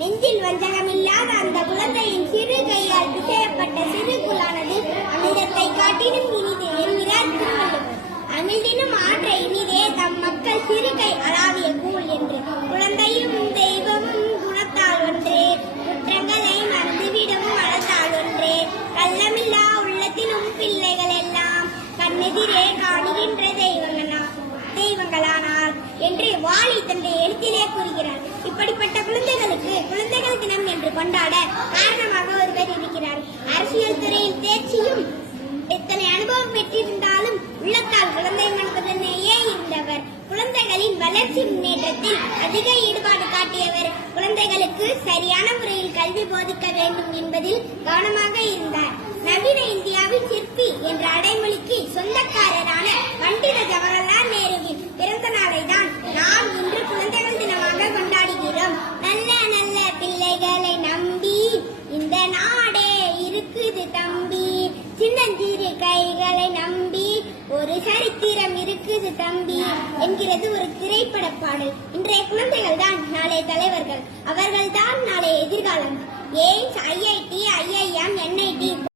நெஞ்சில் வஞ்சகமில்லாத அந்த குழந்தையின் சிறு கையால் பிசையப்பட்ட சிறு குலானது அமிர்தத்தை காட்டிலும் இனிது என்கிறார் திருவள்ளுவர். அமிழ்தினும் ஆற்ற இனிதே தம் மக்கள் சிறு கை அளாவிய கூழ் என்று. குழந்தையும் தெய்வமும் குணத்தால் ஒன்றே, குற்றங்களை மறந்துவிடவும் மனத்தால் ஒன்றே. கள்ளமில்லா உள்ளத்திலும் பிள்ளைகள் எல்லாம் கண்ணெதிரே காணுகின்ற தெய்வங்களானார் என்று வாலி தன்னுடைய எழுத்திலே கூறுகிறார். இப்படிப்பட்ட குழந்தைகள் தினம் என்று கொண்டாட காரணமாக ஒருவர் இருக்கிறார். அரசியல் துறையில் தேர்ச்சியும் எத்தனை அனுபவம் பெற்றிருந்தாலும் உள்ளத்தால் குழந்தை மனதுடனேயே இருந்தவர். குழந்தைகளின் வளர்ச்சி முன்னேற்றத்தில் அதிக ஈடுபாடு காட்டியவர். குழந்தைகளுக்கு சரியான முறையில் கல்வி போதிக்க வேண்டும் என்பதில் கவனமாக இருந்தார். நவீன இந்தியாவின் சிற்பி என்ற அடைமொழிக்கு சொந்தக்காரரான பண்டித ஜவஹர்லால் நேருவின் பிறந்த நாளை தான் நாம் இன்று குழந்தைகள் தினமாக கொண்டாடுகிறோம். நல்ல நல்ல பிள்ளைகளை நம்பி இந்த நாடே இருக்குது தம்பி, சின்னஞ்சிறு கைகளை நம்பி ஒரு சரித்திரம் இருக்குது தம்பி என்கிறது ஒரு திரைப்பட பாடல். இன்றைய குழந்தைகள் தான் நாளைய தலைவர்கள், அவர்கள் தான் நாளைய எதிர்காலம். AIIMS, IIT, IIM, NIT